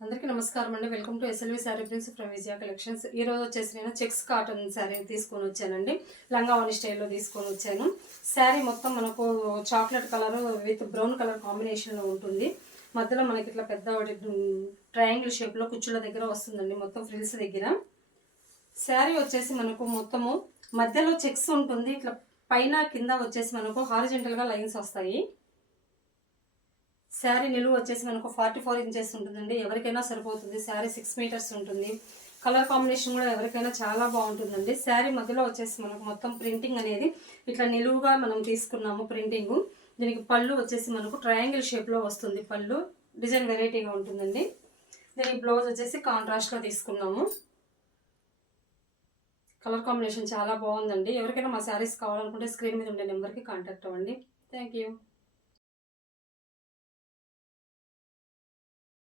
అందరికీ నమస్కారం అండి. Welcome to SLV sari prince from Vijaya collections. ఈ రోజు వచ్చేసి నేను చెక్స్ కాటన్ శారీ తీసుకొని వచ్చానండి. లంగావని స్టైల్లో తీసుకొని వచ్చాను. శారీ మొత్తం మనకు chocolate colour with brown colour కాంబినేషన్లో ఉంటుంది. మధ్యలో మనకి ఇట్లా పెద్ద ట్రయాంగిల్ షేప్లో కుచ్చుల దగ్గర వస్తుందండి, మొత్తం ఫ్రిల్స్ దగ్గర. శారీ వచ్చేసి మనకు మొత్తము మధ్యలో చెక్స్ ఉంటుంది. ఇట్లా పైన కింద వచ్చేసి మనకు హారిజెంటల్గా లైన్స్ వస్తాయి. శారీ నిలువు వచ్చేసి మనకు 44 ఇంచెస్ ఉంటుందండి. ఎవరికైనా సరిపోతుంది. శారీ 6 మీటర్స్ ఉంటుంది. కలర్ కాంబినేషన్ కూడా ఎవరికైనా చాలా బాగుంటుందండి. శారీ మధ్యలో వచ్చేసి మనకు మొత్తం ప్రింటింగ్ అనేది ఇట్లా నిలువుగా మనం తీసుకున్నాము ప్రింటింగ్. దీనికి పళ్ళు వచ్చేసి మనకు ట్రయాంగిల్ షేప్లో వస్తుంది. పళ్ళు డిజైన్ వెరైటీగా ఉంటుందండి. దీనికి బ్లౌజ్ వచ్చేసి కాంట్రాస్ట్లో తీసుకున్నాము. కలర్ కాంబినేషన్ చాలా బాగుందండి. ఎవరికైనా మా శారీస్ కావాలనుకుంటే స్క్రీన్ మీద ఉండే నెంబర్కి కాంటాక్ట్ అవ్వండి. Thank you.